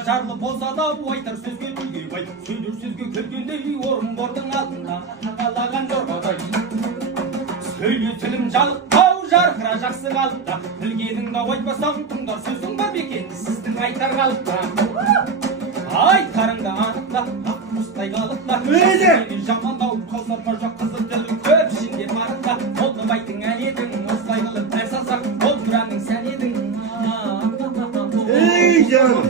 ажарлы болса да айтар сөзге гүлге бай, сөйлер сөзге келгендей орынбордың алдында тағалаған жорғадай. Сөйле тілім жалықтау жарқыра жақсы қалыпта, білгеніңді айтпасаң тыңдар сөзің бар бекен сіздің айтар қалыпта. Айтарыңды анықта, ақ құстай қалыпта, жамандау қаусатма жоқ қызыл тілі көп ішінде барықта. Молдыбайдың әнедің осылай қылып ән салсақ, ол бұраның сән едің. Ey canım.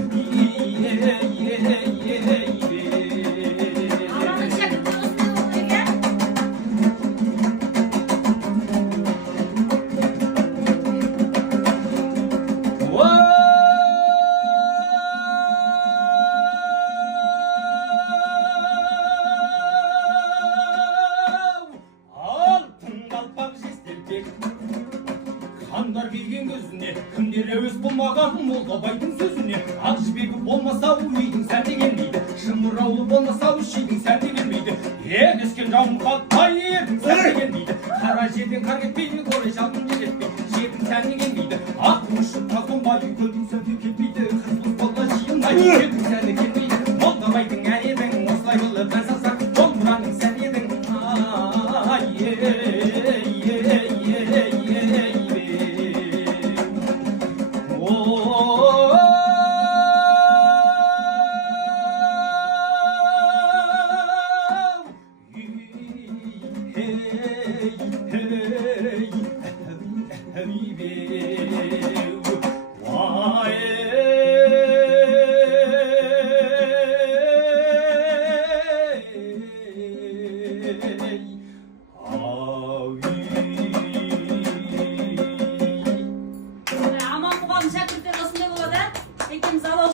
Хандар келген көзіне, кімдер әуес болмаған Молдабайдың сөзіне. Ақ жібегі болмаса үйдің сәті келмейді, шымыраулы болмаса үшейдің сәті келмейді. Егескен жауын қатпай ердің сәті келмейді, қара жерден қар кетпейді, қорай жалын желетпейді, жердің сәті келмейді. Ақ ұшып тақылмай көлдің сәті келмейді, қызыл болға жиылмай жердің сәті келмейді. Молдабайдың әнедің осылай қылып ән салсақ, ол бұраның сән едің. Hey, hey, hey, hey,